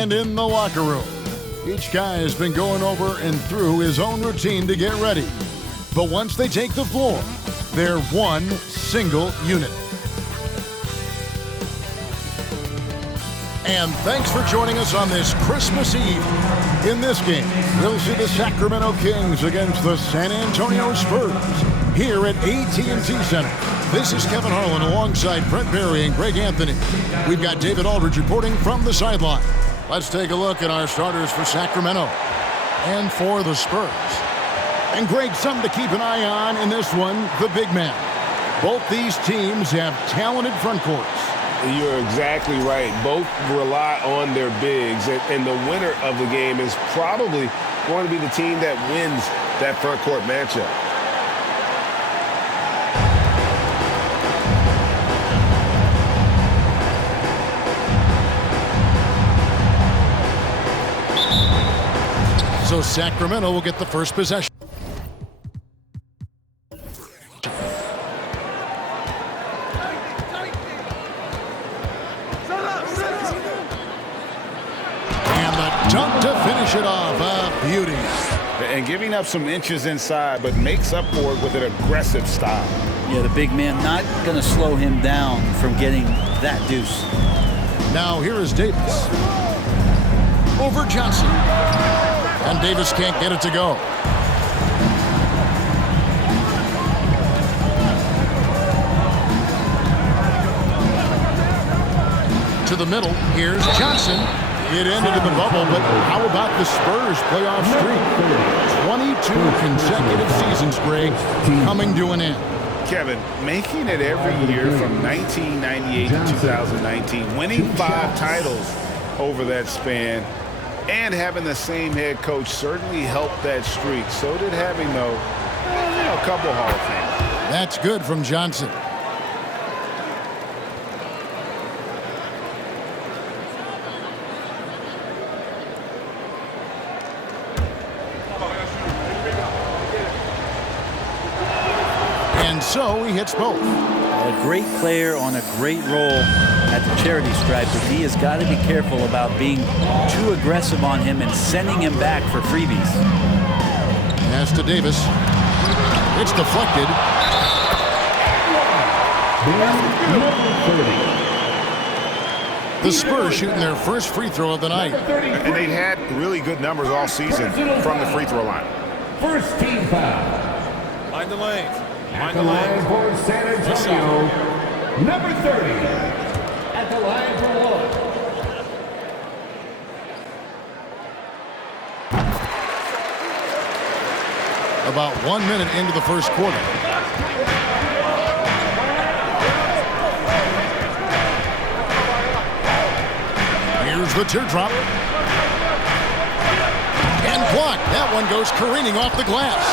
And in the locker room, each guy has been going over and through his own routine to get ready. But once they take the floor, they're one single unit. And thanks for joining us on this Christmas Eve. In this game, we'll see the Sacramento Kings against the San Antonio Spurs here at AT&T Center. This is Kevin Harlan alongside Brent Barry and Greg Anthony. We've got David Aldridge reporting from the sideline. Let's take a look at our starters for Sacramento and for the Spurs. And Greg, something to keep an eye on in this one, the big man. Both these teams have talented front courts. You're exactly right. Both rely on their bigs, and the winner of the game is probably going to be the team that wins that front court matchup. So Sacramento will get the first possession. Dunk to finish it off. A beauty. And giving up some inches inside, but makes up for it with an aggressive style. Yeah, the big man not going to slow him down from getting that deuce. Now here is Davis. Over Johnson. And Davis can't get it to go. To the middle. Here's Johnson. It ended in the bubble, but how about the Spurs playoff streak? 22 consecutive seasons, Greg, coming to an end. Kevin, making it every year from 1998 to 2019, winning 5 titles over that span, and having the same head coach certainly helped that streak. So did having, though, a couple Hall of Famers. That's good from Johnson. And so he hits both. A great player on a great role at the charity stripe, but he has got to be careful about being too aggressive on him and sending him back for freebies. Pass to Davis. It's deflected. The Spurs shooting their first free throw of the night. And they've had really good numbers all season from the free throw line. First team foul. Mind the lanes. At the line for San Antonio, number 30. At the line for one. About 1 minute into the first quarter. Here's the teardrop. And blocked. That one goes careening off the glass.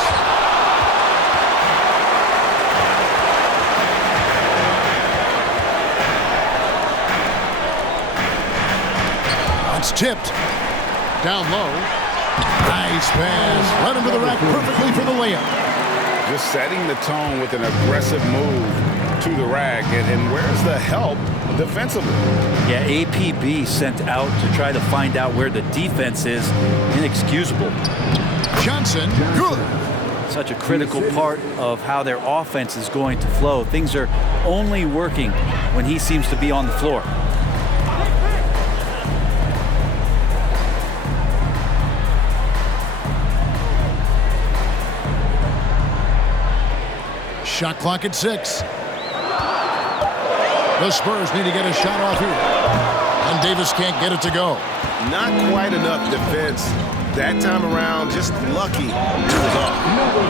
It's tipped. Down low. Nice pass. Right into the rack perfectly for the layup. Just setting the tone with an aggressive move to the rack. And where's the help defensively? Yeah, APB sent out to try to find out where the defense is. Inexcusable. Johnson, good. Such a critical part of how their offense is going to flow. Things are only working when he seems to be on the floor. Shot clock at 6. The Spurs need to get a shot off here. And Davis can't get it to go. Not quite enough defense that time around. Just lucky it was off. Number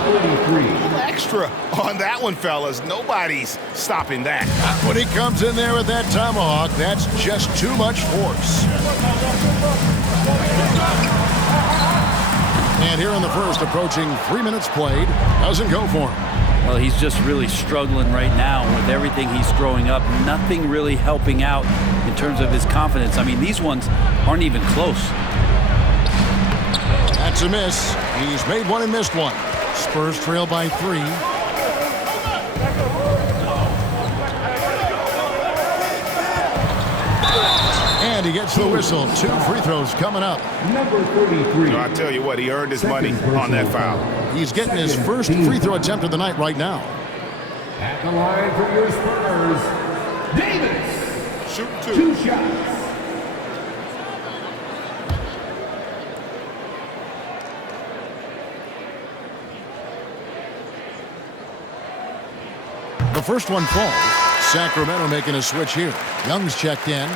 33. A little extra on that one, fellas. Nobody's stopping that. When he comes in there with that tomahawk, that's just too much force. And here in the first, approaching 3 minutes played, doesn't go for him. Well, he's just really struggling right now with everything he's throwing up. Nothing really helping out in terms of his confidence. I mean, these ones aren't even close. That's a miss. He's made one and missed one. Spurs trail by 3. And he gets the whistle. 2 free throws coming up. Number 33. I tell you what, he earned his money on that foul. He's getting his first free throw attempt of the night right now. At the line for your Spurs, Davis. Shoot 2 shots. The first one falls. Sacramento making a switch here. Young's checked in.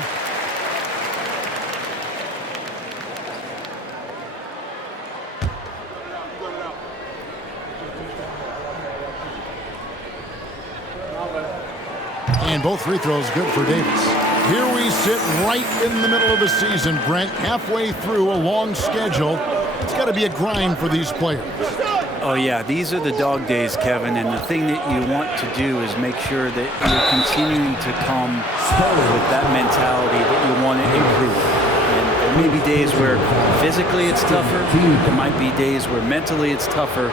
And both free throws good for Davis. Here we sit right in the middle of the season, Brent. Halfway through a long schedule. It's got to be a grind for these players. Oh, yeah, these are the dog days, Kevin, and the thing that you want to do is make sure that you're continuing to come with that mentality that you want to improve. And there may be days where physically it's tougher, there might be days where mentally it's tougher,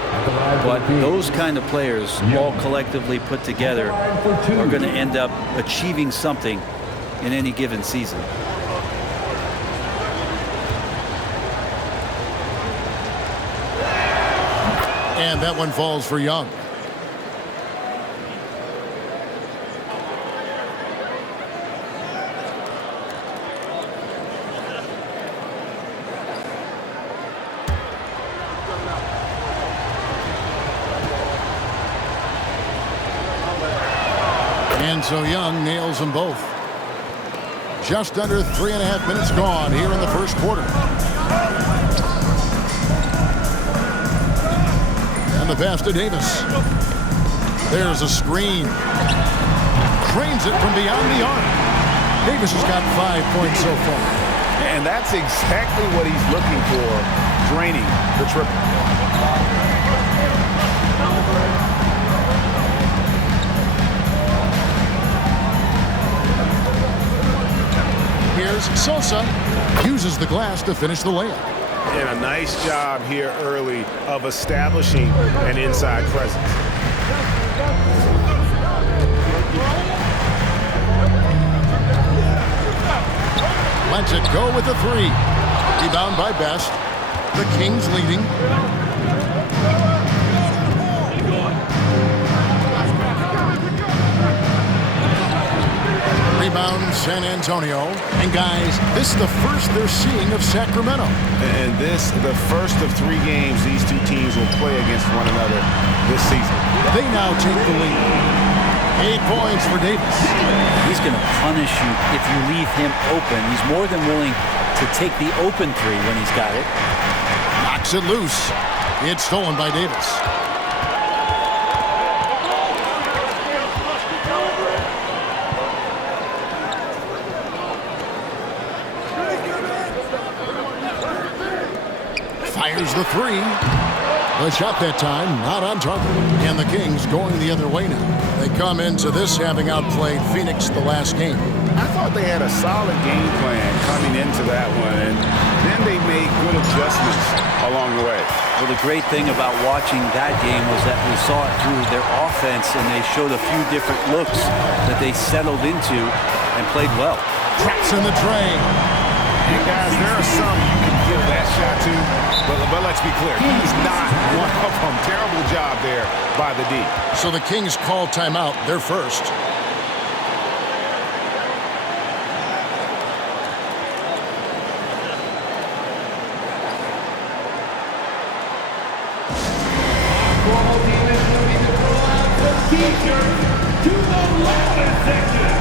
but those kind of players, all collectively put together, are going to end up achieving something in any given season. And that one falls for Young. And so Young nails them both. Just under 3.5 minutes gone here in the first quarter. The pass to Davis. There's a screen. Cranes it from beyond the arc. Davis has got 5 points so far. And that's exactly what he's looking for, draining the triple. Here's Sosa. Uses the glass to finish the layup. And a nice job here early of establishing an inside presence. Lets it go with the 3. Rebound by Best. The Kings leading. Rebound San Antonio. And guys, this is the first they're seeing of Sacramento. And this, the first of 3 games these two teams will play against one another this season. They now take the lead. 8 points for Davis. He's going to punish you if you leave him open. He's more than willing to take the open 3 when he's got it. Knocks it loose. It's stolen by Davis. Fires the 3. The shot that time not on target. And the Kings going the other way now. They come into this having outplayed Phoenix the last game. I thought they had a solid game plan coming into that one, and then they made good adjustments along the way. Well, the great thing about watching that game was that we saw it through their offense, and they showed a few different looks that they settled into and played well. Traps in the tray. And guys, there are some you can give that shot to, but let's be clear, he's not one of them. Terrible job there by the D. So the Kings call timeout. They're first. To the loudest section.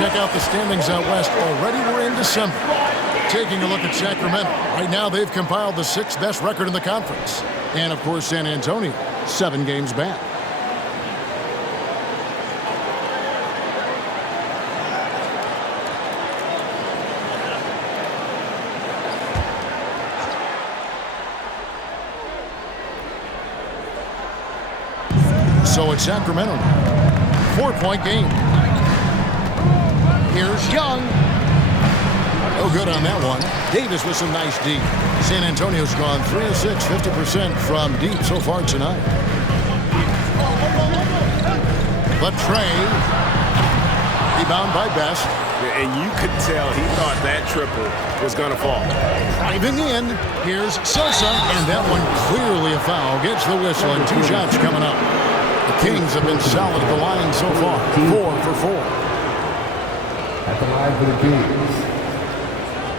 check out the standings out west. Already we're in December. Taking a look at Sacramento. Right now they've compiled the 6th best record in the conference. And, of course, San Antonio, 7 games back. So it's Sacramento now. 4-point game. Here's Young. No good on that one. Davis with some nice deep. San Antonio's gone 3 of 6, 50% from deep so far tonight. But Trey, rebound by Best. And you could tell he thought that triple was going to fall. Driving in, here's Sosa, and that one clearly a foul. Gets the whistle, and 2 shots coming up. The Kings have been solid at the line so far, 4 for 4. At the line for the Kings,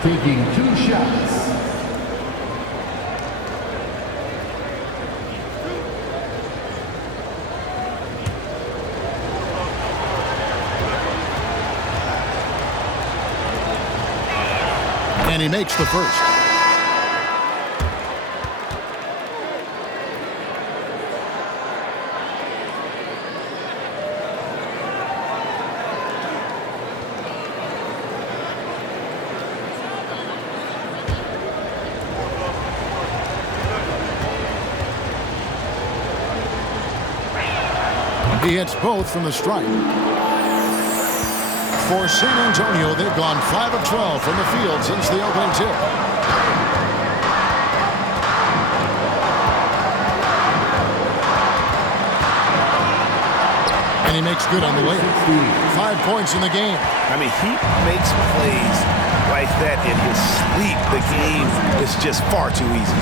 taking 2 shots. And he makes the first. He hits both from the stripe. For San Antonio, they've gone 5 of 12 from the field since the opening tip. And he makes good on the layup. 5 points in the game. I mean, he makes plays like that in his sleep. The game is just far too easy.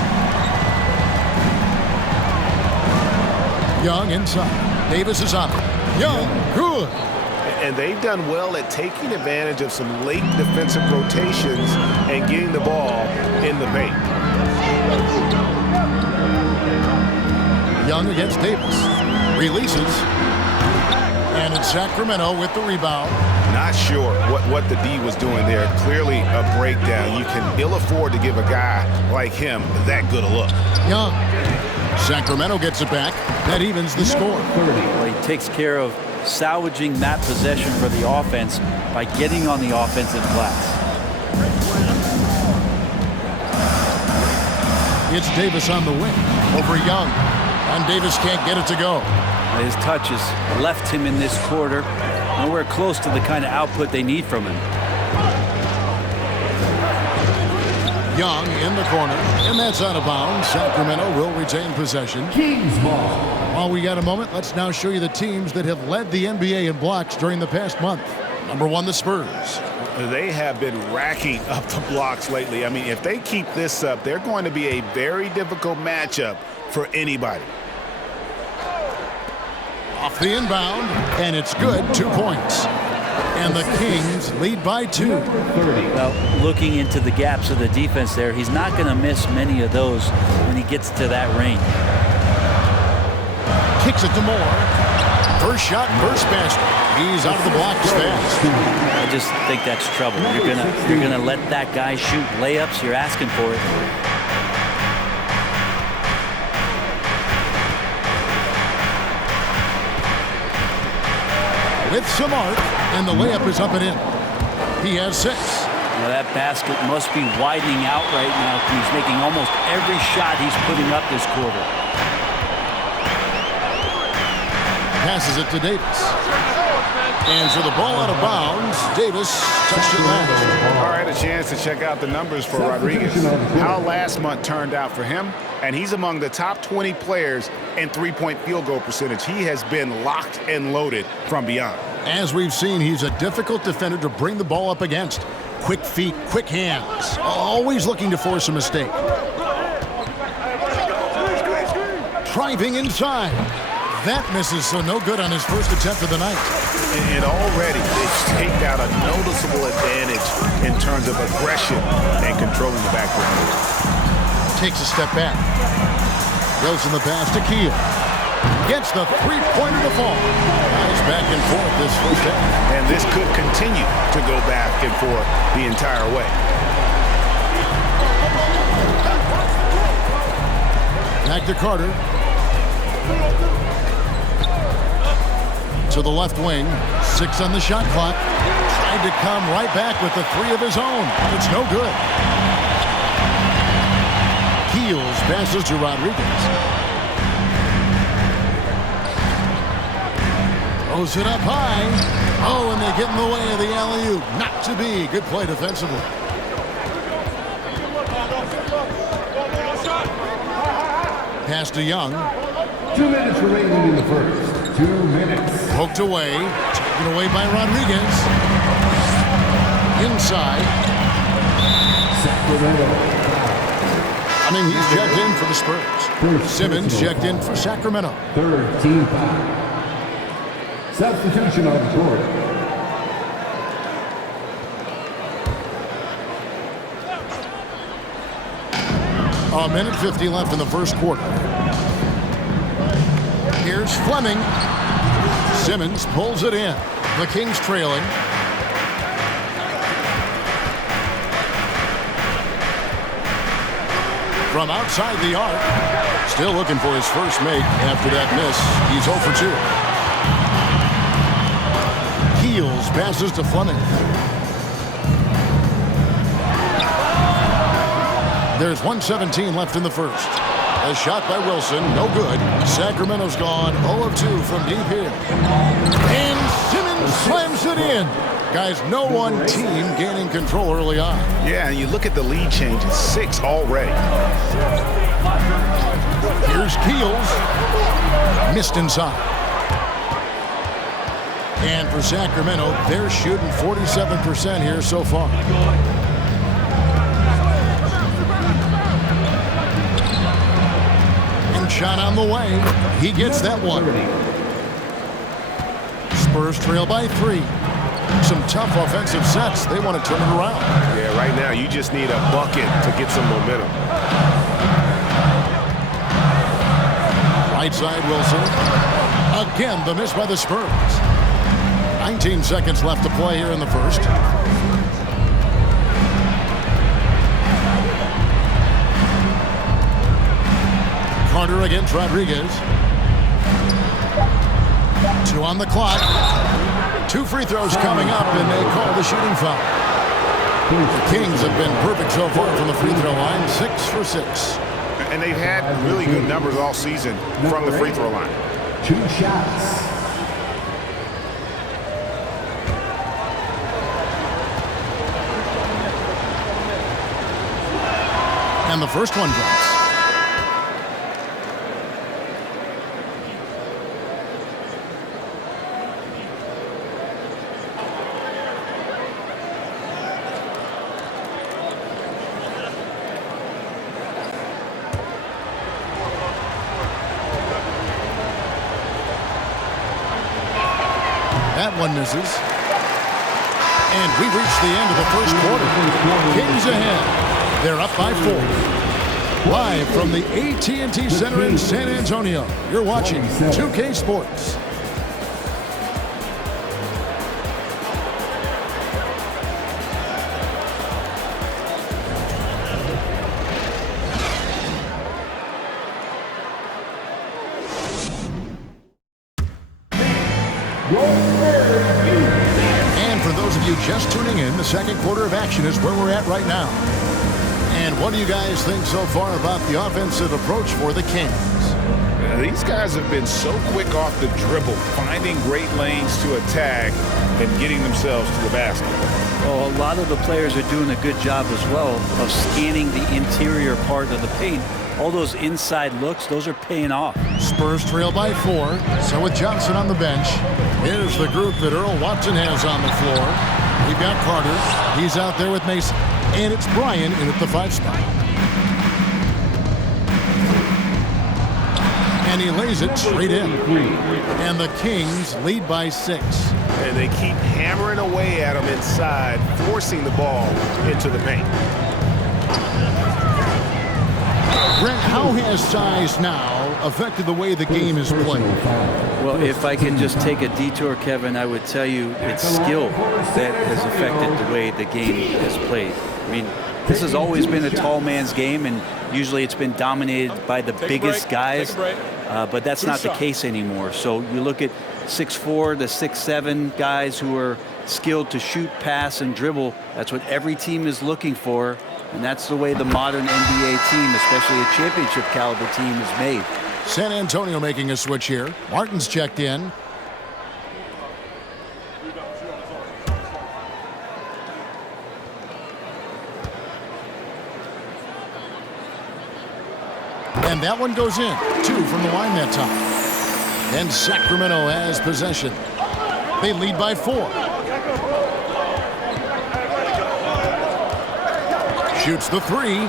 Young inside. Davis is on it. Young, good. And they've done well at taking advantage of some late defensive rotations and getting the ball in the paint. Young against Davis. Releases. And it's Sacramento with the rebound. Not sure what the D was doing there. Clearly a breakdown. You can ill afford to give a guy like him that good a look. Young. Sacramento gets it back. That evens the score. Well, he takes care of salvaging that possession for the offense by getting on the offensive glass. It's Davis on the wing over Young. And Davis can't get it to go. His touches left him in this quarter. Nowhere close to the kind of output they need from him. Young in the corner, and that's out of bounds. Sacramento will retain possession. Kings ball. While we got a moment, let's now show you the teams that have led the NBA in blocks during the past month. Number 1, the Spurs. They have been racking up the blocks lately. I mean, if they keep this up, they're going to be a very difficult matchup for anybody. Off the inbound, and it's good. 2 points. And the Kings lead by 2. Well, looking into the gaps of the defense there, he's not going to miss many of those when he gets to that range. Kicks it to Moore. First shot, first basket. He's out of the blocks fast. I just think that's trouble. You're gonna let that guy shoot layups. You're asking for it. With some arc, and the layup is up and in. He has 6. Well, that basket must be widening out right now. He's making almost every shot he's putting up this quarter. Passes it to Davis. And for the ball out of bounds, Davis touched it last. All right, a chance to check out the numbers for Rodriguez. How last month turned out for him, and he's among the top 20 players in three-point field goal percentage. He has been locked and loaded from beyond. As we've seen, he's a difficult defender to bring the ball up against. Quick feet, quick hands, always looking to force a mistake. Driving inside. That misses, so no good on his first attempt of the night. And already they've staked out a noticeable advantage in terms of aggression and controlling the backcourt. Takes a step back. Goes in the pass to Keel. Gets the three-pointer to fall. Guys back and forth this first half. And this could continue to go back and forth the entire way. Back to Carter. To the left wing. 6 on the shot clock. Tried to come right back with the 3 of his own. It's no good. Keels passes to Rodriguez. Throws it up high. Oh, and they get in the way of the alley-oop. Not to be. Good play defensively. Pass to Young. 2 minutes remaining in the first. 2 minutes. Poked away. Taken away by Rodriguez. Inside. Sacramento. He's checked in for the Spurs. Simmons checked in for Sacramento. Third team foul. Substitution on the court. A minute 50 left in the first quarter. Here's Fleming. Simmons pulls it in. The Kings trailing. From outside the arc. Still looking for his first make after that miss. He's 0 for 2. Keels passes to Fleming. There's 1:17 left in the first. A shot by Wilson, no good. Sacramento's gone 0 of 2 from deep here. And Simmons slams it in. Guys, no one team gaining control early on. Yeah, and you look at the lead changes, 6 already. Here's Keels. Missed inside. And for Sacramento, they're shooting 47% here so far. And shot on the way. He gets that one. Spurs trail by 3. Some tough offensive sets. They want to turn it around. Yeah, right now you just need a bucket to get some momentum. Right side, Wilson. Again, the miss by the Spurs. 19 seconds left to play here in the first. Carter against Rodriguez. 2 on the clock. 2 free throws coming up, and they call the shooting foul. The Kings have been perfect so far from the free throw line, 6 for 6. And they've had really good numbers all season from the free throw line. 2 shots. And the first one drops. That one misses. And we've reached the end of the first quarter. Kings ahead. They're up by 4. Live from the AT&T Center in San Antonio, you're watching 2K Sports. And for those of you just tuning in, the second quarter of action is where we're at right now. And what do you guys think so far about the offensive approach for the Kings? These guys have been so quick off the dribble, finding great lanes to attack and getting themselves to the basket. Well, a lot of the players are doing a good job as well of scanning the interior part of the paint. All those inside looks, those are paying off. Spurs trail by 4. So with Johnson on the bench, here's the group that Earl Watson has on the floor. We've got Carter. He's out there with Mason. And it's Bryan in at the 5 spot. And he lays it straight in. And the Kings lead by 6. And they keep hammering away at him inside, forcing the ball into the paint. Brent, how has size now affected the way the game is played? Well, if I could just take a detour, Kevin, I would tell you it's skill that has affected the way the game is played. I mean, this has always been a tall man's game, and usually it's been dominated by the biggest guys, but that's not the case anymore. So you look at 6'4", the 6'7" guys who are skilled to shoot, pass, and dribble. That's what every team is looking for, and that's the way the modern NBA team, especially a championship caliber team, is made. San Antonio making a switch here. Martin's checked in. And that one goes in. 2 from the line that time. And Sacramento has possession. They lead by 4. Shoots the 3.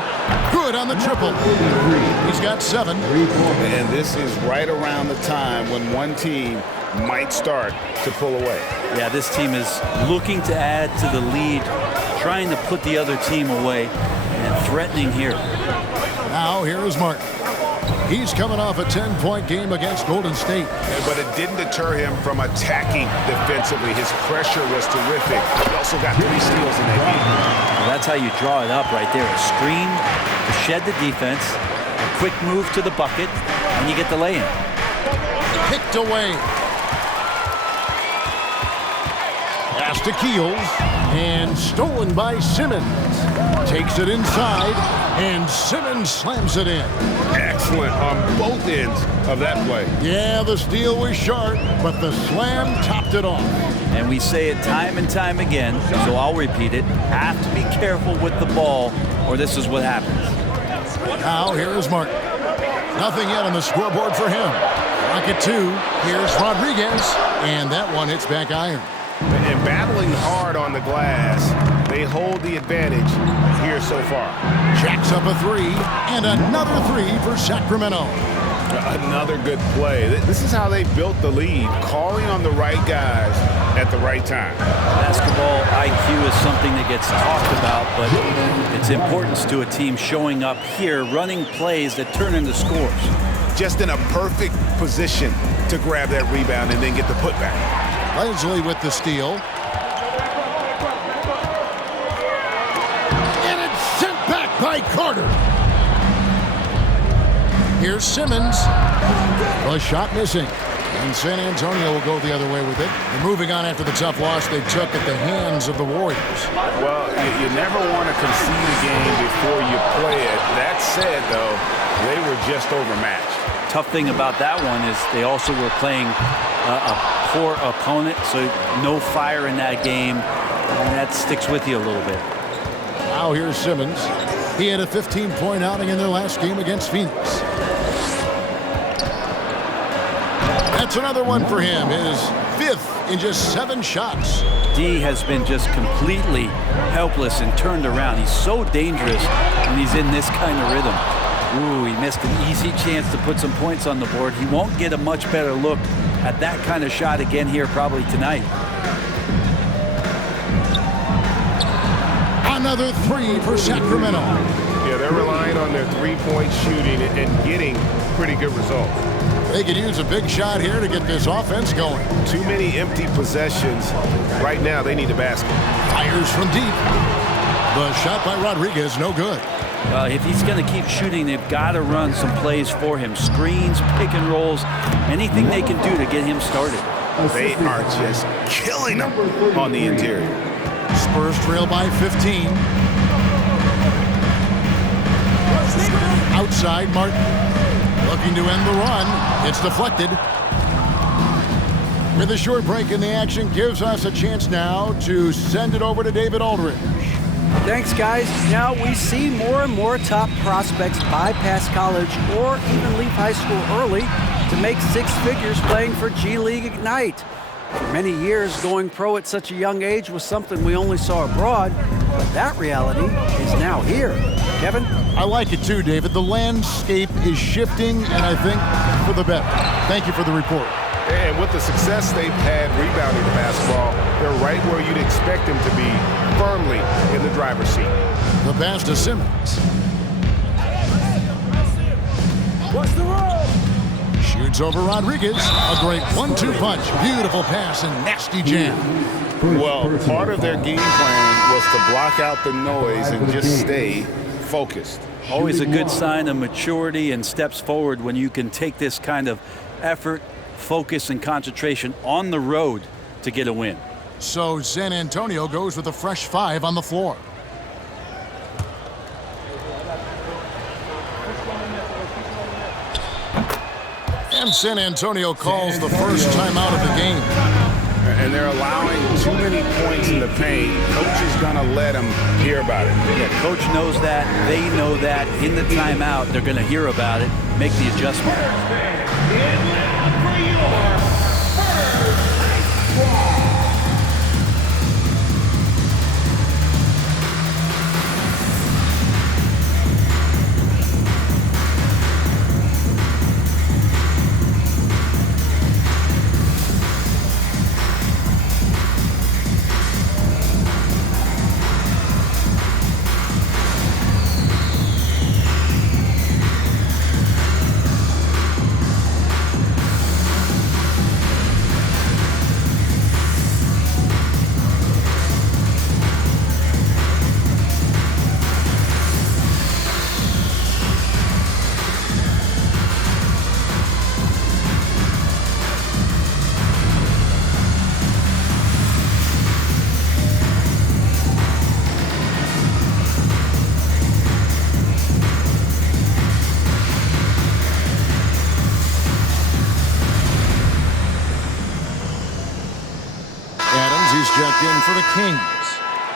Good on the triple. He's got 7. And this is right around the time when one team might start to pull away. Yeah, this team is looking to add to the lead, trying to put the other team away, and threatening here. Now here is Martin. He's coming off a 10-point game against Golden State. But it didn't deter him from attacking defensively. His pressure was terrific. He also got 3 steals in that game. Well, that's how you draw it up right there. A screen to shed the defense, a quick move to the bucket, and you get the lay-in. Picked away. Pass to Keels, and stolen by Simmons. Takes it inside, and Simmons slams it in. Excellent on both ends of that play. Yeah, the steal was sharp, but the slam topped it off. And we say it time and time again, so I'll repeat it. Have to be careful with the ball, or this is what happens. Now here is Martin. Nothing yet on the scoreboard for him. Rocket 2. Here's Rodriguez, and that one hits back iron. And battling hard on the glass, they hold the advantage here so far. Jacks up a 3, and another 3 for Sacramento. Another good play. This is how they built the lead, calling on the right guys at the right time. Basketball IQ is something that gets talked about, but its importance to a team showing up here, running plays that turn into scores. Just in a perfect position to grab that rebound and then get the putback. Leslie with the steal. And it's sent back by Carter. Here's Simmons. A shot missing. And San Antonio will go the other way with it. And moving on after the tough loss they took at the hands of the Warriors. Well, you never want to concede a game before you play it. That said, though, they were just overmatched. Tough thing about that one is they also were playing a poor opponent, so no fire in that game, and that sticks with you a little bit. Now here's Simmons. He had a 15-point outing in their last game against Phoenix. That's another one for him. His 5th in just 7 shots. D has been just completely helpless and turned around. He's so dangerous when he's in this kind of rhythm. Ooh, he missed an easy chance to put some points on the board. He won't get a much better look at that kind of shot again here probably tonight. Another 3 for Sacramento. Yeah, they're relying on their 3-point shooting and getting pretty good results. They could use a big shot here to get this offense going. Too many empty possessions. Right now, they need a basket. Fires from deep. The shot by Rodriguez, no good. If he's going to keep shooting, they've got to run some plays for him. Screens, pick and rolls, anything they can do to get him started. They are just killing them on the interior. Spurs trail by 15. Outside, Martin. Looking to end the run. It's deflected. With a short break in the action, gives us a chance now to send it over to David Aldridge. Thanks, guys. Now we see more and more top prospects bypass college or even leave high school early to make 6 figures playing for G League Ignite. For many years, going pro at such a young age was something we only saw abroad, but that reality is now here. Kevin? I like it too, David. The landscape is shifting, and I think for the better. Thank you for the report. And with the success they've had rebounding the basketball, they're right where you'd expect them to be, firmly in the driver's seat. The pass to Simmons. What's the roll? Edwards over Rodriguez. A great 1-2 punch. Beautiful pass and nasty jam. Well, part of their game plan was to block out the noise and just stay focused. Always a good sign of maturity and steps forward when you can take this kind of effort, focus, and concentration on the road to get a win. So San Antonio goes with a fresh 5 on the floor. And San Antonio calls the first timeout of the game. And they're allowing too many points in the paint. Coach is going to let them hear about it. Yeah, coach knows that. They know that. In the timeout, they're going to hear about it, make the adjustment. He's checked in for the Kings.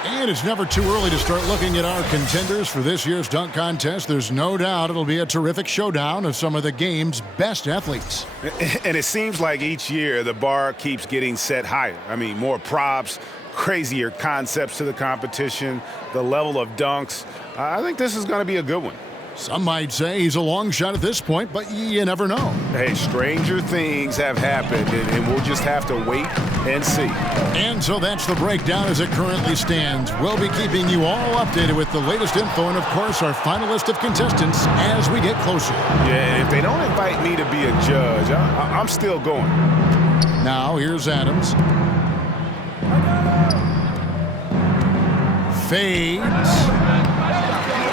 And it's never too early to start looking at our contenders for this year's dunk contest. There's no doubt it'll be a terrific showdown of some of the game's best athletes. And it seems like each year the bar keeps getting set higher. I mean, more props, crazier concepts to the competition, the level of dunks. I think this is going to be a good one. Some might say he's a long shot at this point, but you never know. Hey, stranger things have happened, and we'll just have to wait and see. And so that's the breakdown as it currently stands. We'll be keeping you all updated with the latest info and, of course, our final list of contestants as we get closer. Yeah, and if they don't invite me to be a judge, I'm still going. Now, here's Adams. Fades.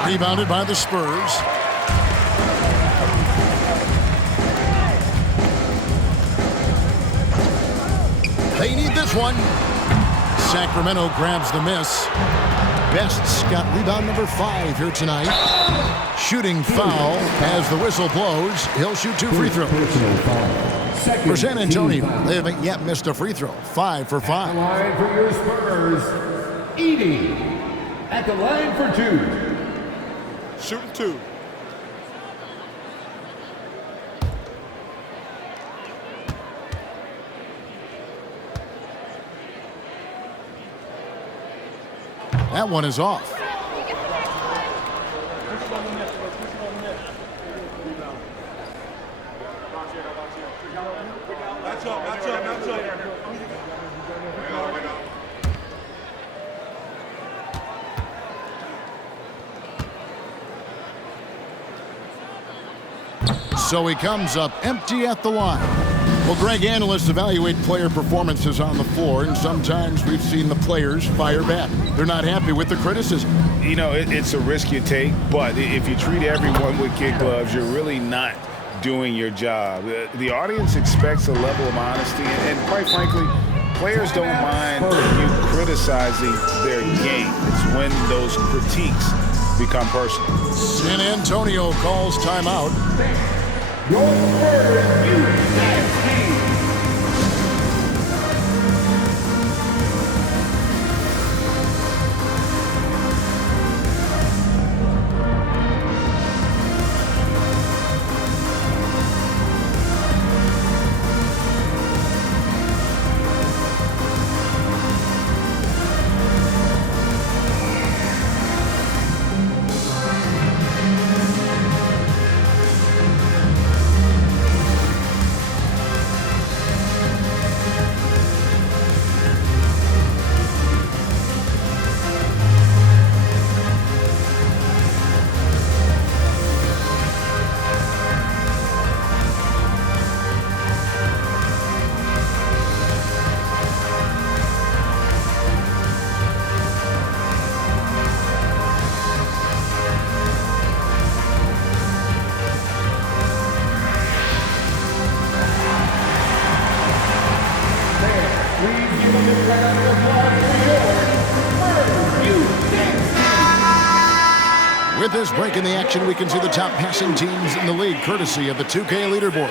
Rebounded by the Spurs. They need this one. Sacramento grabs the miss. Best's got rebound number 5 here tonight. Shooting foul as the whistle blows. He'll shoot 2 free throws. For San Antonio, they haven't yet missed a free throw. 5 for 5. Line for your Spurs, Edie. At the line for 2. Shooting 2. That one is off. So he comes up empty at the line. Well, Greg, analysts evaluate player performances on the floor, and sometimes we've seen the players fire back. They're not happy with the criticism. You know, it's a risk you take, but if you treat everyone with kid gloves, you're really not doing your job. The audience expects a level of honesty, and quite frankly, players don't mind you criticizing their game. It's when those critiques become personal. San Antonio calls timeout. Your Spurs, USA. With this break in the action, we can see the top passing teams in the league, courtesy of the 2K leaderboard.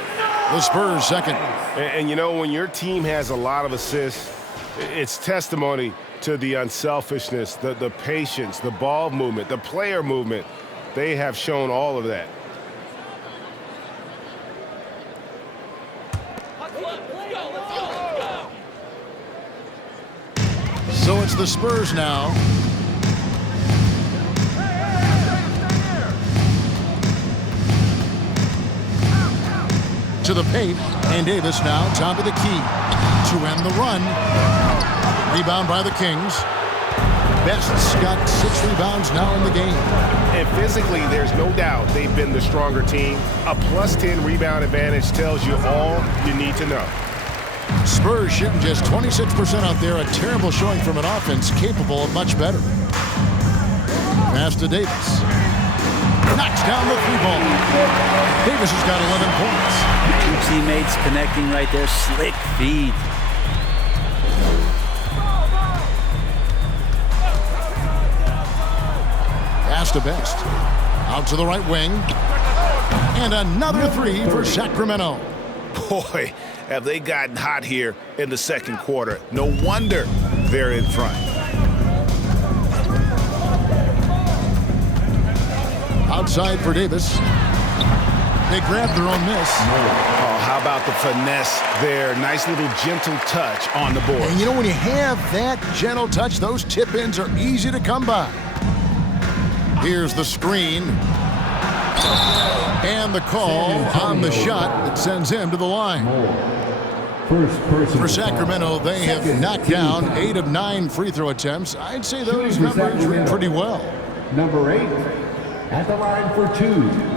The Spurs second. And you know, when your team has a lot of assists, it's testimony to the unselfishness, the patience, the ball movement, the player movement. They have shown all of that. So it's the Spurs now. To the paint, and Davis now top of the key to end the run. Rebound by the Kings. Best's got 6 rebounds now in the game. And physically, there's no doubt they've been the stronger team. A +10 rebound advantage tells you all you need to know. Spurs shooting just 26% out there, a terrible showing from an offense capable of much better. Pass to Davis. Knocks down the 3-ball. Davis has got 11 points. 2 teammates connecting right there. Slick feed. Pass to Best. Out to the right wing. And another 3 for Sacramento. Boy, have they gotten hot here in the second quarter. No wonder they're in front. Outside for Davis. They grabbed their own miss. Oh, how about the finesse there? Nice little gentle touch on the board. And you know, when you have that gentle touch, those tip-ins are easy to come by. Here's the screen. And the call on the shot that sends him to the line. For Sacramento, they have knocked down 8 of 9 free throw attempts. I'd say those numbers read pretty well. Number 8 at the line for 2.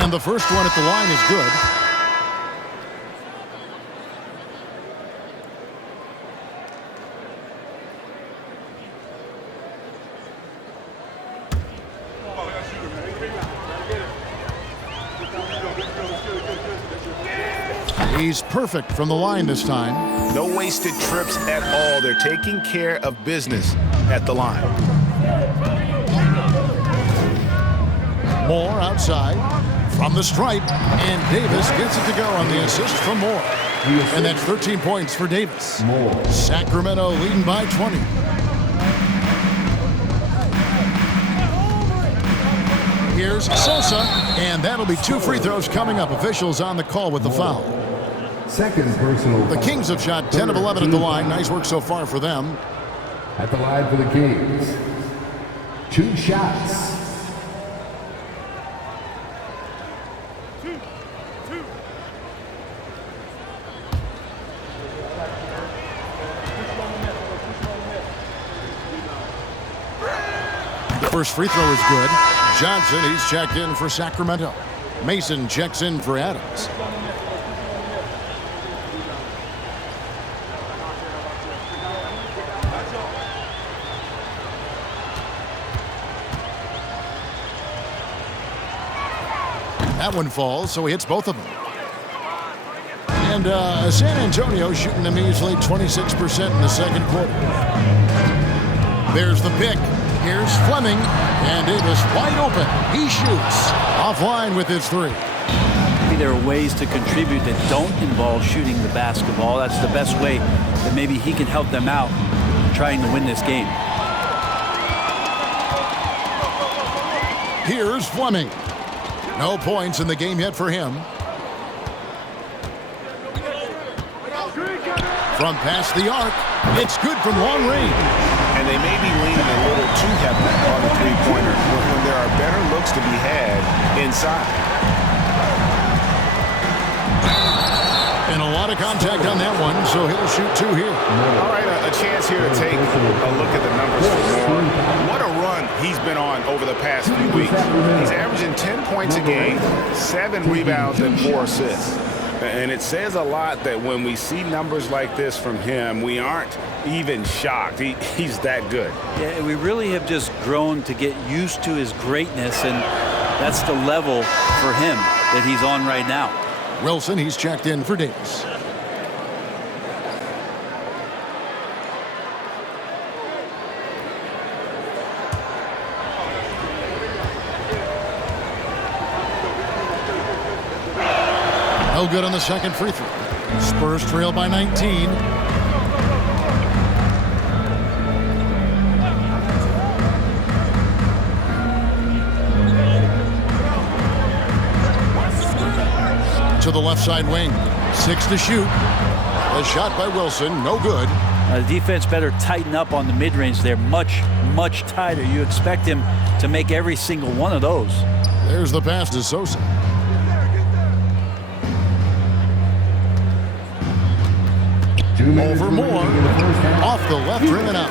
And the first one at the line is good. He's perfect from the line this time. No wasted trips at all. They're taking care of business at the line. Moore outside from the stripe, and Davis gets it to go on the assist from Moore. And that's 13 points for Davis. Sacramento leading by 20. Here's Sosa, and that'll be 2 free throws coming up. Officials on the call with the foul. Second personal The foul. Kings have shot 10 of 11 at the line. Nice work so far for them. At the line for the Kings. 2 shots. The first free throw is good. Johnson, he's checked in for Sacramento. Mason checks in for Adams. That one falls, so he hits both of them. And San Antonio shooting a measly 26% in the second quarter. There's the pick. Here's Fleming, and Davis wide open. He shoots. Offline with his 3. Maybe there are ways to contribute that don't involve shooting the basketball. That's the best way that maybe he can help them out trying to win this game. Here's Fleming. No points in the game yet for him. From past the arc, it's good from long range. And they may be leaning a little too heavily on the three-pointer when there are better looks to be had inside. And a lot of contact on that one, so he'll shoot 2 here. All right, a chance here to take a look at the numbers for Moore. What a run he's been on over the past few weeks. He's averaging 10 points a game, 7 rebounds, and 4 assists. And it says a lot that when we see numbers like this from him, we aren't even shocked. He's that good. Yeah, we really have just grown to get used to his greatness, and that's the level for him. that he's on right now. Wilson, he's checked in for Davis. No good on the second free throw. Spurs trail by 19. To the left side wing. 6 to shoot. A shot by Wilson, no good. The defense better tighten up on the mid-range. They're much, much tighter. You expect him to make every single one of those. There's the pass to Sosa. Over more. Off the left rim and out.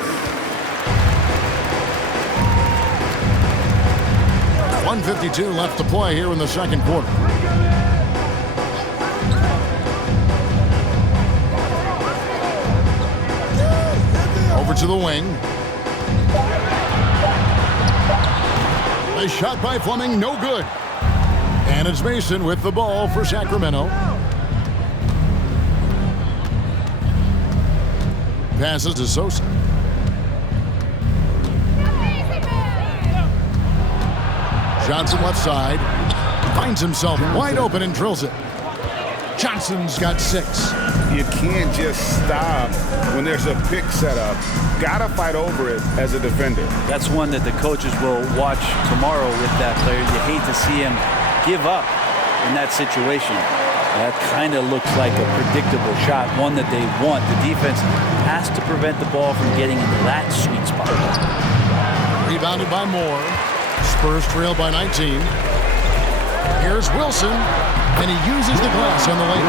1:52 left to play here in the second quarter. Over to the wing. A shot by Fleming, no good. And it's Mason with the ball for Sacramento. Passes to Sosa. Johnson left side. Finds himself wide open and drills it. Johnson's got 6. You can't just stop when there's a pick set up. Gotta fight over it as a defender. That's one that the coaches will watch tomorrow with that player. You hate to see him give up in that situation. That kind of looks like a predictable shot, one that they want. The defense has to prevent the ball from getting into that sweet spot. Rebounded by Moore. Spurs trail by 19. Here's Wilson, and he uses the glass on the lane.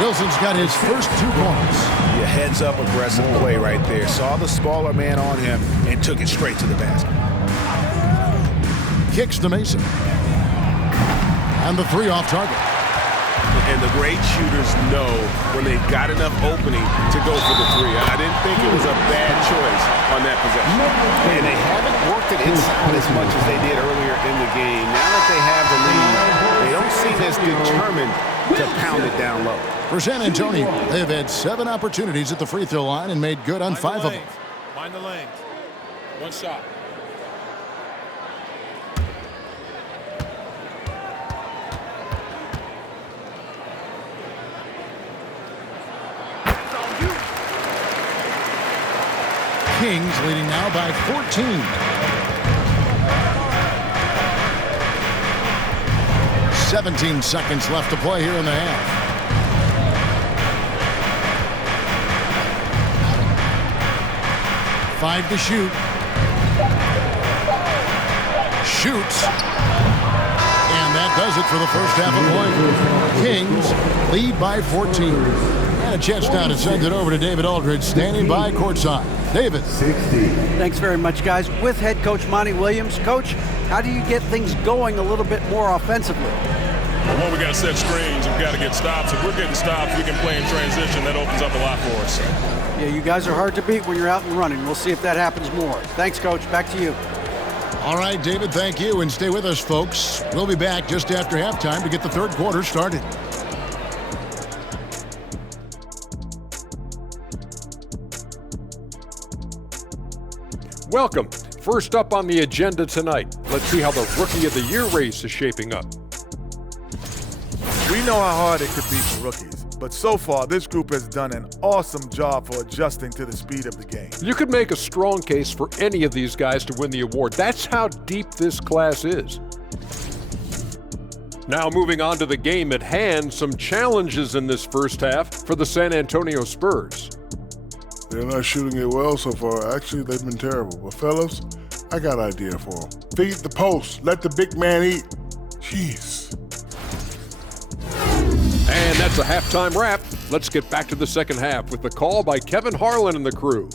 Wilson's got his first 2 points. Your heads-up aggressive play right there. Saw the smaller man on him and took it straight to the basket. Kicks to Mason. And the 3 off target. And the great shooters know when they've got enough opening to go for the 3. I didn't think it was a bad choice on that possession. And they haven't worked it inside as much as they did earlier in the game. Now that they have the lead, they don't seem as determined to pound it down low. For San Antonio, they've had 7 opportunities at the free throw line and made good on 5 of them. Mind the lanes. 1 shot. Kings leading now by 14. "17 seconds left to play here in the half. Five to shoot. Shoots. And that does it for the first half of play. Kings lead by 14. And a chance now to send it over to David Aldridge, standing by courtside. David. Thanks very much, guys. With head coach Monty Williams. Coach, how do you get things going a little bit more offensively? Well, we got to set screens. We've got to get stops. If we're getting stops, we can play in transition. That opens up a lot for us. Yeah, you guys are hard to beat when you're out and running. We'll see if that happens more. Thanks, Coach. Back to you. All right, David, thank you. And stay with us, folks. We'll be back just after halftime to get the third quarter started. Welcome. First up on the agenda tonight, let's see how the Rookie of the Year race is shaping up. We know how hard it could be for rookies, but so far this group has done an awesome job for adjusting to the speed of the game. You could make a strong case for any of these guys to win the award. That's how deep this class is. Now moving on to the game at hand, some challenges in this first half for the San Antonio Spurs. They're not shooting it well so far. Actually, they've been terrible. But fellas, I got an idea for them. Feed the post. Let the big man eat. Jeez. And that's a halftime wrap. Let's get back to the second half with the call by Kevin Harlan and the crew.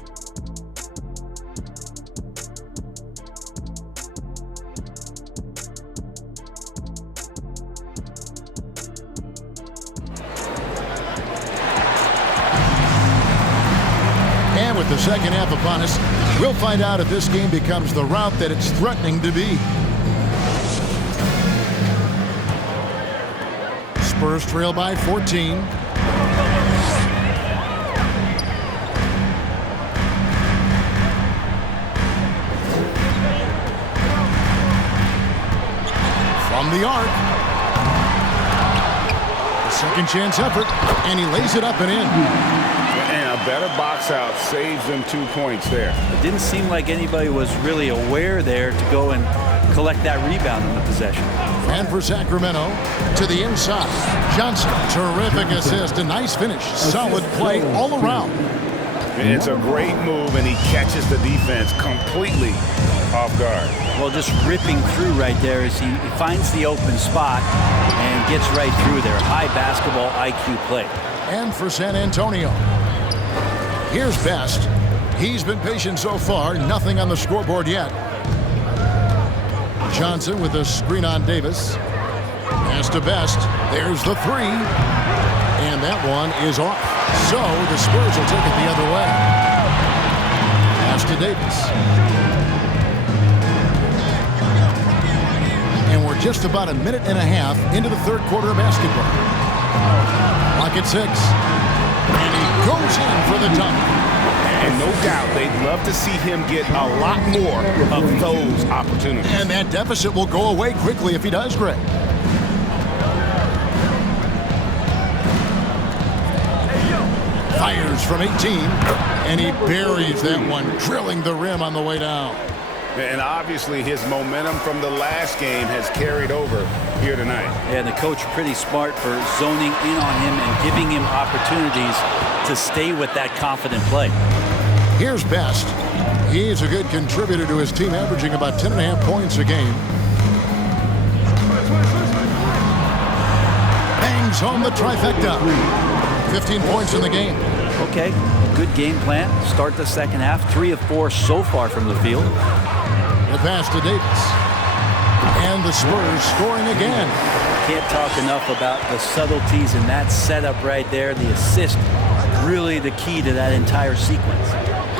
And with the second half upon us, we'll find out if this game becomes the route that it's threatening to be. Spurs trail by 14. From the arc. The second chance effort, and he lays it up and in. And a better box out saves them 2 points there. It didn't seem like anybody was really aware there to go and collect that rebound in the possession. And for Sacramento, to the inside. Johnson, terrific assist, a nice finish. Solid play all around. It's a great move, and he catches the defense completely off guard. Well, just ripping through right there as he finds the open spot and gets right through there. High basketball IQ play. And for San Antonio, here's Best. He's been patient so far, nothing on the scoreboard yet. Johnson with a screen on Davis. Pass to Best. There's the three. And that one is off. So the Spurs will take it the other way. Pass to Davis. And we're just about a minute and a half into the third quarter of basketball. Clock at 6. And he goes in for the dunk. And no doubt they'd love to see him get a lot more of those opportunities. And that deficit will go away quickly if he does, Greg. Fires from 18, and he buries that one, drilling the rim on the way down. And obviously his momentum from the last game has carried over here tonight. Yeah, the coach pretty smart for zoning in on him and giving him opportunities to stay with that confident play. Here's Best. He's a good contributor to his team, averaging about 10.5 points a game. Bangs home the trifecta. 15 points in the game. Okay, good game plan. Start the second half. 3 of 4 so far from the field. The pass to Davis. And the Spurs scoring again. Can't talk enough about the subtleties in that setup right there. The assist, really the key to that entire sequence.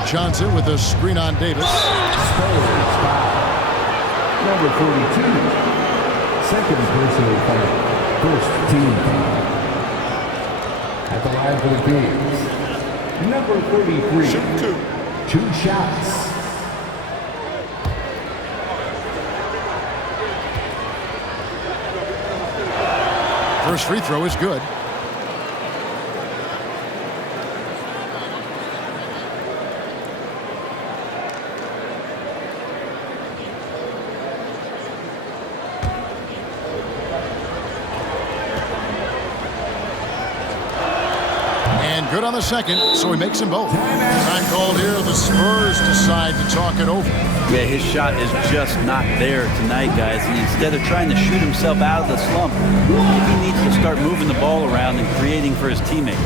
Johnson with a screen on Davis. Spurs foul. Number 42. Second personal foul. First team foul. At the line for the Kings, number 33. Shoot 2. 2 shots. First free throw is good. Good on the second, so he makes them both. Time called here. The Spurs decide to talk it over. Yeah, his shot is just not there tonight, guys. And instead of trying to shoot himself out of the slump, maybe he needs to start moving the ball around and creating for his teammates.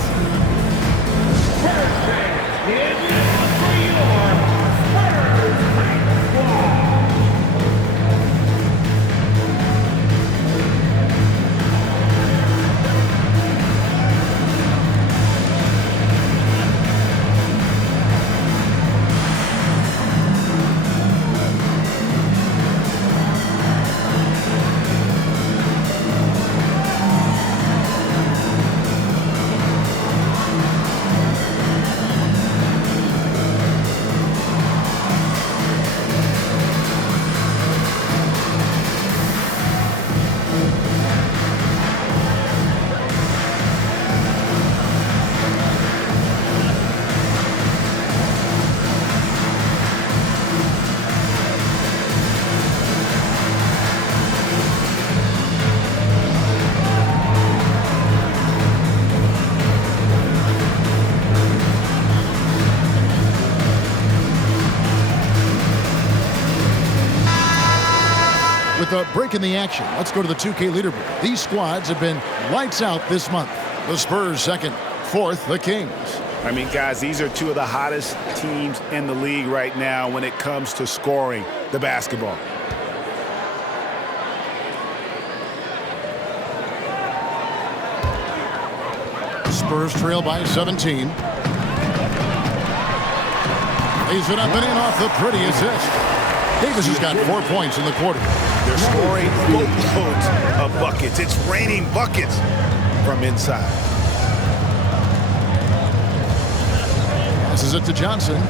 With a break in the action, let's go to the 2K leaderboard. These squads have been lights out this month. The Spurs second, fourth, the Kings. I mean, guys, these are two of the hottest teams in the league right now when it comes to scoring the basketball. Spurs trail by 17. Lays it up and in off the pretty assist. Davis has got 4 points in the quarter. They're scoring boatloads of buckets. It's raining buckets. from inside. Passes it to Johnson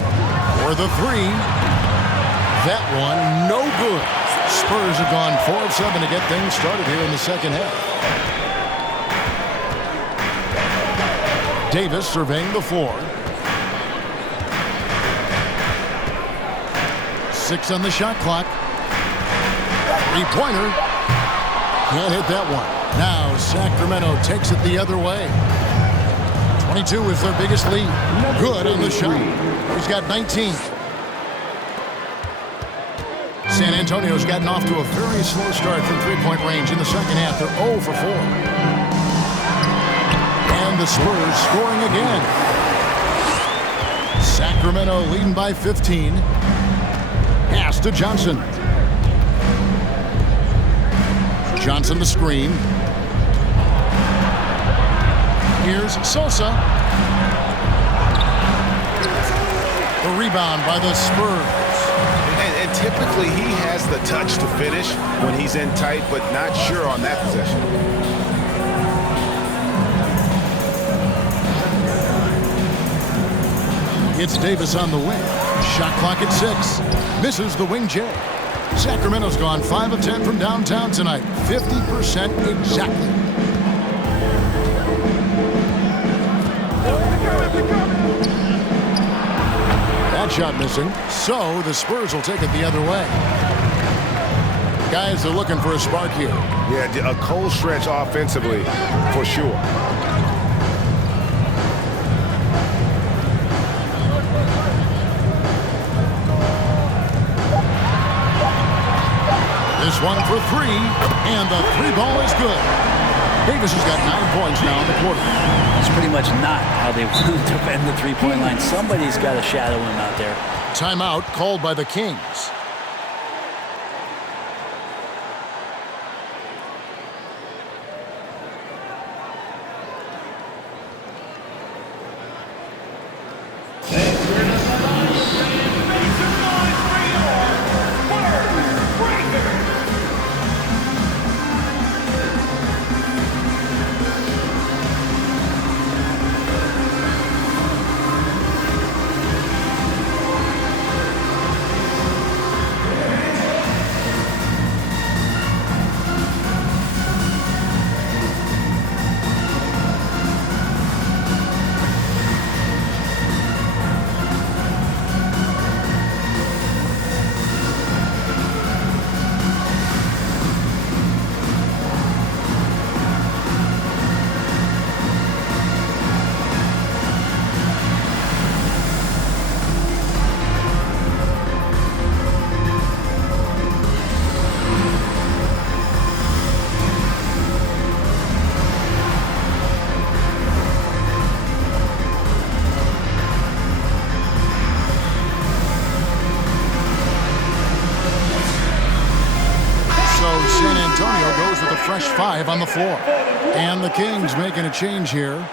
for the three. That one, no good. Spurs have gone 4 of 7 to get things started here in the second half. Davis surveying the floor. 6 on the shot clock. Three-pointer. Can't hit that one. Now Sacramento takes it the other way. 22 is their biggest lead. Good on the shot. He's got 19. San Antonio's gotten off to a very slow start from three-point range in the second half. They're 0 for 4. And the Spurs scoring again. Sacramento leading by 15. Pass to Johnson. Johnson the screen. Here's Sosa. The rebound by the Spurs. And typically he has the touch to finish when he's in tight, but not sure on that possession. It's Davis on the wing. Shot clock at 6. Misses the wing J. Sacramento's gone 5 of 10 from downtown tonight. 50% exactly. That shot missing. So the Spurs will take it the other way. Guys are looking for a spark here. Yeah, a cold stretch offensively for sure. This one for 3, and the 3 ball is good. Davis has got 9 points now in the quarter. It's pretty much not how they want to defend the three-point line. Somebody's got to shadow him out there. Timeout called by the Kings. San Antonio goes with a fresh 5 on the floor. And the Kings making a change here.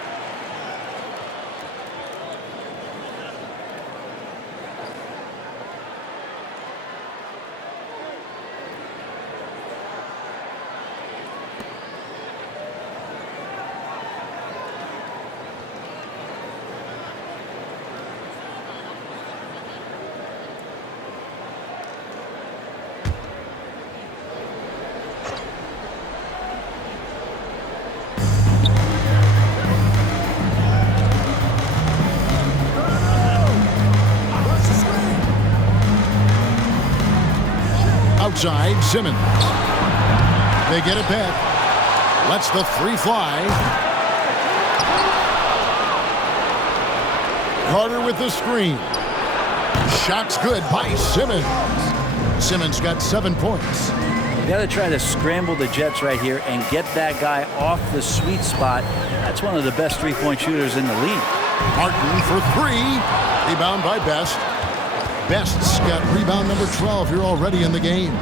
Outside, Simmons. They get it back. Lets the 3 fly. Carter with the screen. Shot's good by Simmons. Simmons got 7 points. You got to try to scramble the Jets right here and get that guy off the sweet spot. That's one of the best three-point shooters in the league. Martin for 3. Rebound by Best. Best's got rebound number 12 here already in the game.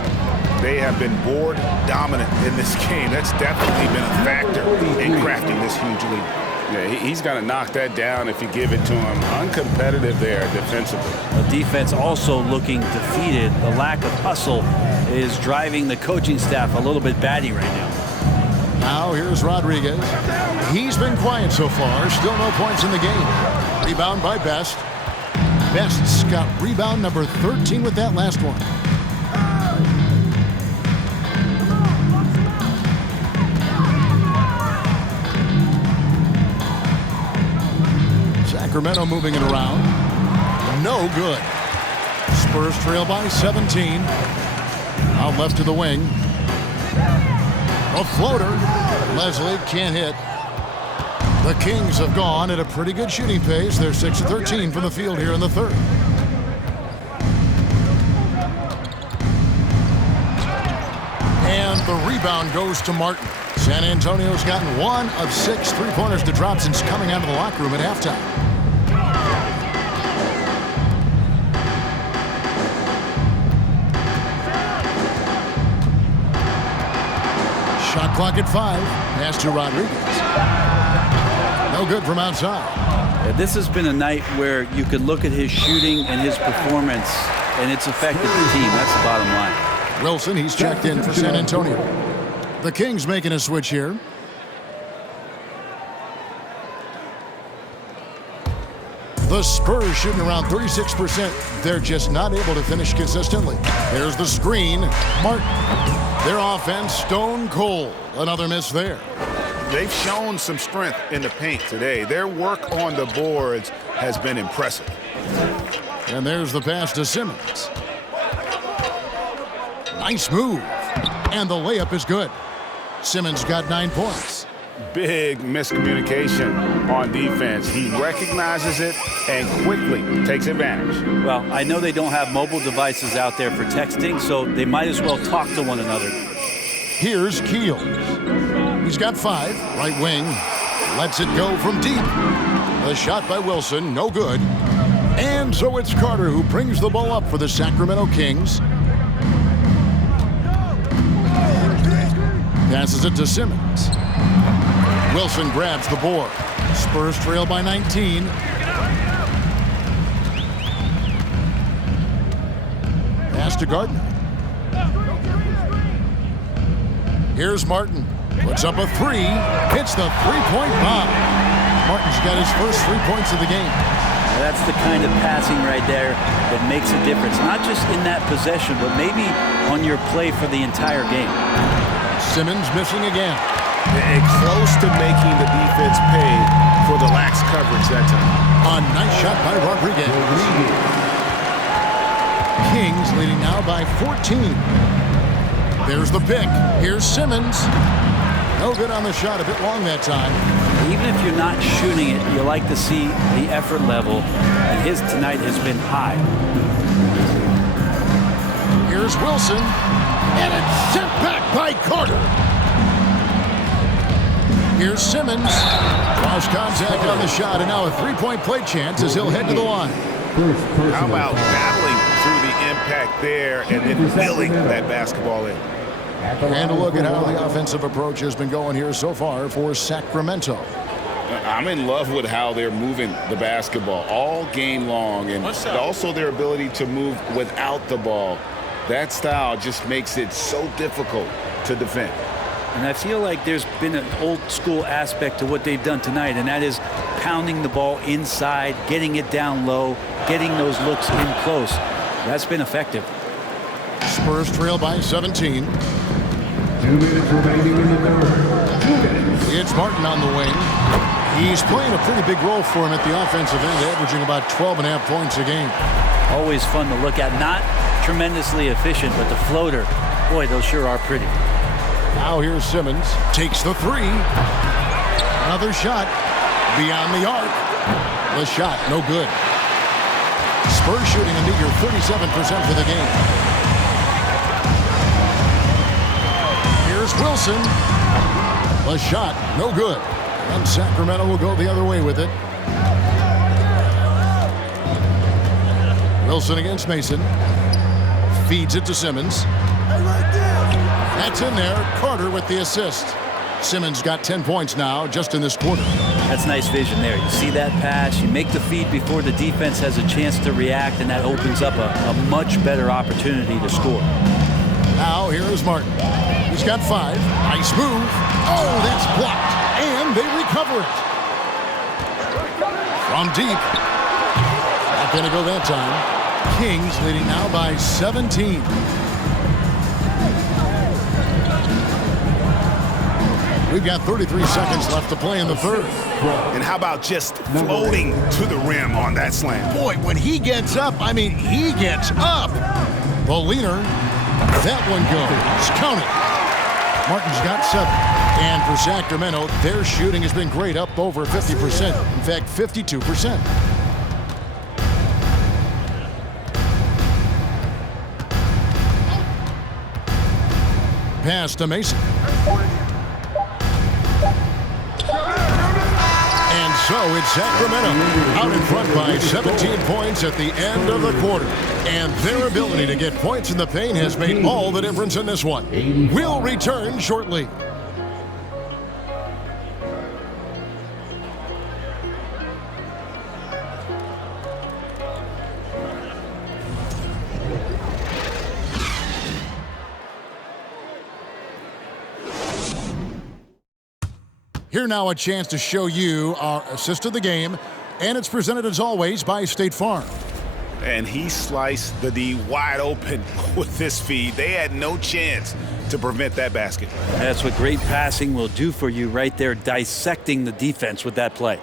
They have been board dominant in this game. That's definitely been a factor in crafting this huge lead. Yeah, he's got to knock that down if you give it to him. Uncompetitive there defensively. The defense also looking defeated. The lack of hustle is driving the coaching staff a little bit batty right now. Now here's Rodriguez. He's been quiet so far. Still no points in the game. Rebound by Best. Best's got rebound number 13 with that last one. Sacramento moving it around. No good. Spurs trail by 17. Out left to the wing. A floater. Leslie can't hit. The Kings have gone at a pretty good shooting pace. They're 6 of 13 from the field here in the third. And the rebound goes to Martin. San Antonio's gotten 1 of 6 three-pointers to drop since coming out of the locker room at halftime. Shot clock at 5. Pass to Rodriguez. No good from outside. Yeah, this has been a night where you could look at his shooting and his performance, and it's affected the team. That's the bottom line. Wilson, he's checked in for San Antonio. The Kings making a switch here. The Spurs shooting around 36%. They're just not able to finish consistently. There's the screen. Martin. Their offense stone cold. Another miss there. They've shown some strength in the paint today. Their work on the boards has been impressive. And there's the pass to Simmons. Nice move. And the layup is good. Simmons got 9 points. Big miscommunication on defense. He recognizes it and quickly takes advantage. Well, I know they don't have mobile devices out there for texting, so they might as well talk to one another. Here's Keels. He's got 5. Right wing. Lets it go from deep. The shot by Wilson, no good. And so it's Carter who brings the ball up for the Sacramento Kings. Passes it to Simmons. Wilson grabs the board. Spurs trail by 19. Pass to Gardner. Here's Martin. Puts up a 3. Hits the three-point bomb. Martin's got his first 3 points of the game. That's the kind of passing right there that makes a difference. Not just in that possession, but maybe on your play for the entire game. Simmons missing again. And close to making the defense pay for the lax coverage that time. A nice shot by Rodriguez. Kings leading now by 14. There's the pick. Here's Simmons. No good on the shot. A bit long that time. Even if you're not shooting it, you like to see the effort level. And his tonight has been high. Here's Wilson. And it's sent back by Carter. Here's Simmons. Lost contact on the shot, and now a three-point play chance as he'll head to the line. How about battling through the impact there and then filling that basketball in? And a look at how the offensive approach has been going here so far for Sacramento. I'm in love with how they're moving the basketball all game long, and also their ability to move without the ball. That style just makes it so difficult to defend. And I feel like there's been an old school aspect to what they've done tonight, and that is pounding the ball inside, getting it down low, getting those looks in close. That's been effective. Spurs trail by 17. 2 minutes remaining in the third. It's Martin on the wing. He's playing a pretty big role for him at the offensive end, averaging about 12.5 points a game. Always fun to look at. Not tremendously efficient, but the floater, boy, those sure are pretty. Now here's Simmons. Takes the 3. Another shot. Beyond the arc. The shot, no good. Spurs shooting a meager 37% for the game. Here's Wilson. The shot, no good. And Sacramento will go the other way with it. Wilson against Mason. Feeds it to Simmons. That's in there. Carter with the assist. Simmons got 10 points now just in this quarter. That's nice vision there. You see that pass, you make the feed before the defense has a chance to react, and that opens up a much better opportunity to score. Now here is Martin. He's He's got 5. Nice move. Oh, that's blocked. And they recover it. From deep. Not going to go that time. Kings leading now by 17. We've got 33 seconds left to play in the third. And how about just floating to the rim on that slam? Boy, when he gets up, I mean, he gets up. The leaner, that one goes. Count it. Martin's got 7. And for Sacramento, their shooting has been great, up over 50%. In fact, 52%. Pass to Mason. And so it's Sacramento out in front by 17 points at the end of the quarter. And their ability to get points in the paint has made all the difference in this one. We'll return shortly. Here now a chance to show you our assist of the game, and it's presented as always by State Farm. And he sliced the D wide open with this feed. They had no chance to prevent that basket. That's what great passing will do for you right there, dissecting the defense with that play.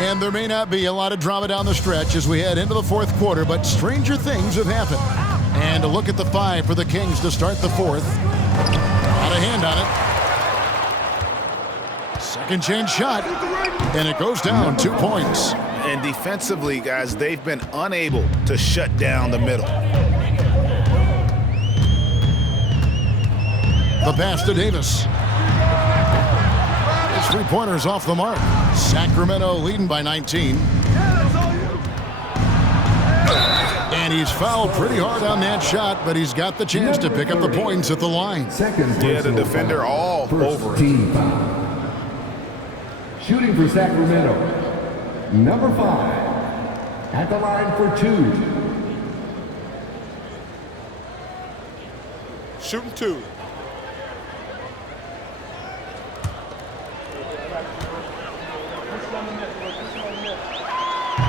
And there may not be a lot of drama down the stretch as we head into the fourth quarter, but stranger things have happened. And a look at the 5 for the Kings to start the fourth. Got a hand on it. Second chance shot. And it goes down 2 points. And defensively, guys, they've been unable to shut down the middle. The pass to Davis. His 3-pointer's off the mark. Sacramento leading by 19. And he's fouled pretty hard on that shot, but he's got the chance to pick up the points at the line. Yeah, the defender all over it. Shooting for Sacramento, number 5, at the line for 2. Shooting 2.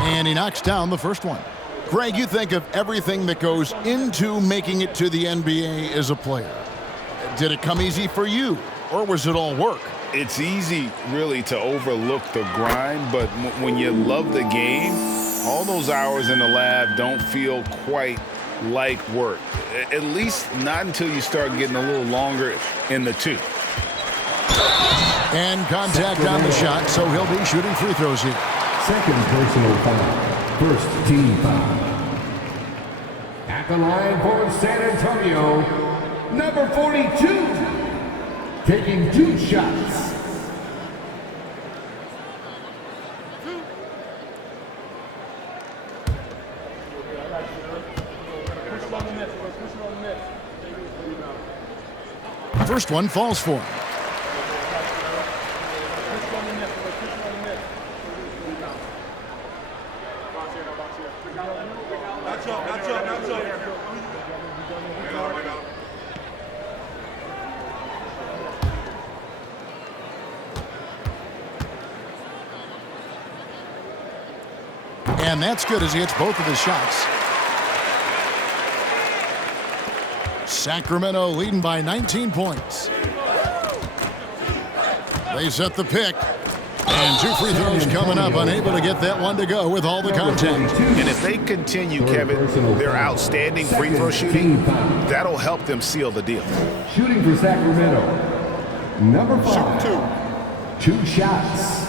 And he knocks down the first one. Greg, you think of everything that goes into making it to the NBA as a player. Did it come easy for you, or was it all work? It's easy, really, to overlook the grind, but when you love the game, all those hours in the lab don't feel quite like work. At least not until you start getting a little longer in the tooth. And contact on the shot, so he'll be shooting free throws here. Second personal foul. First team foul. At the line for San Antonio, number 42, taking 2 shots. First one falls for him. And that's good as he hits both of his shots. Sacramento leading by 19 points. They set the pick. And 2 free throws coming up, unable to get that one to go with all the contact. And if they continue, Kevin, their outstanding free throw shooting, that'll help them seal the deal. Shooting for Sacramento, number 5, 2 shots.